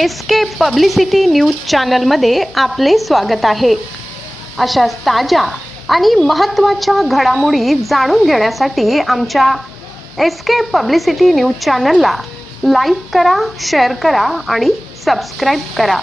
SK publicity news चॅनलमध्ये आपले स्वागत आहे। अशाच ताज्या आणि महत्त्वाच्या घडामोडी जाणून घेण्यासाठी आमच्या एसके पब्लिसिटी न्यूज चॅनलला लाईक करा, शेअर करा आणि सबस्क्राईब करा।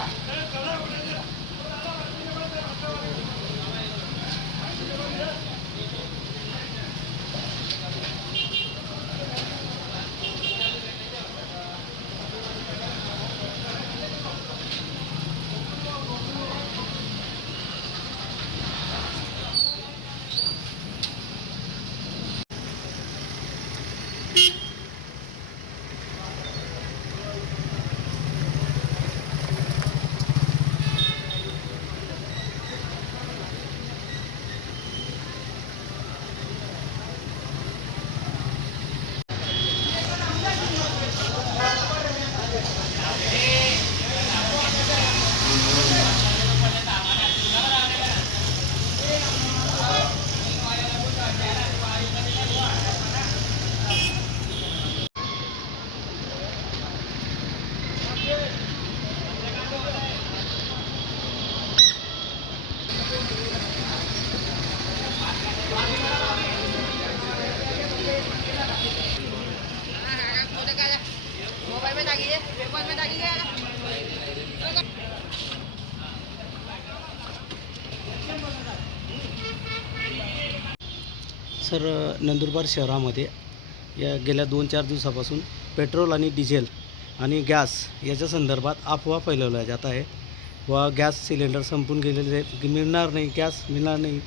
सर, नंदुरबार शहरामध्ये या गेल्या 2-4 दिवसापासून पेट्रोल आणि डिझेल आणि गॅस याच्या संदर्भात अफवा फैलवल्या जात आहे व गॅस सिलेंडर संपून गेलेले मिळणार नाही, गॅस मिळणार नाही,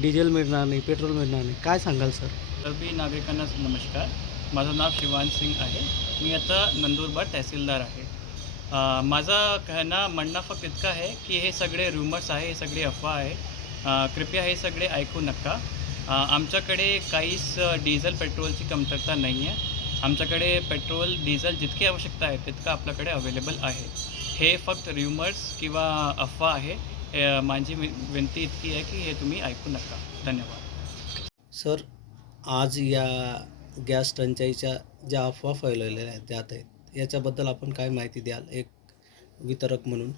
डिझेल मिळणार नाही, पेट्रोल मिळणार नाही, काय सांगाल सर? सर्व नागरिकांना नमस्कार। माझं नाव शिवान सिंग आहे। मी आता नंदुरबार तहसीलदार आहे। माझं म्हणणं फक्त इतकं आहे की हे सगळे रूमर्स आहे, हे सगळे अफवा आहे। कृपया हे सगळे ऐकू नका। आमच्याकडे काहीच डिझेल पेट्रोलची कमतरता नाही आहे। आमच्याकडे पेट्रोल डिझेल जितकी आवश्यकता आहे तितकं आपल्याकडे अवेलेबल आहे। हे फक्त रूमर्स किंवा अफवा आहे। माझी विनंती इतकी आहे की हे तुम्ही ऐकू नका। धन्यवाद। सर, आज या गॅस टंचाईच्या ज्या अफवा फैलवलेल्या जात आहेत याच्याबद्दल आपण काय माहिती द्याल एक वितरक म्हणून?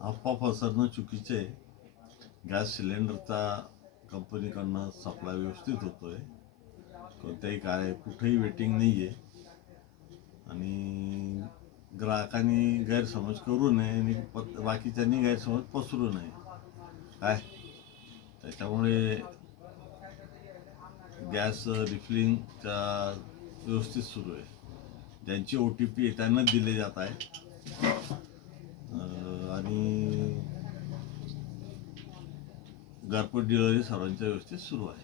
अफवा पसरणं चुकीचे आहे। गॅस सिलेंडरचा कंपनीकडनं सप्लाय व्यवस्थित होतो आहे, कोणत्याही काय कुठेही वेटिंग नाही आहे आणि ग्राहकांनी गैरसमज करू नये आणि बाकीच्यांनी गैरसमज पसरू नये काय त्याच्यामुळे गॅस रिफिलिंगचा व्यवस्थित सुरू आहे। ज्यांची OTP त्यांना दिले जात आहे आणि घरपोच डिलिव्हरी सर्वांच्या व्यवस्थित सुरू आहे।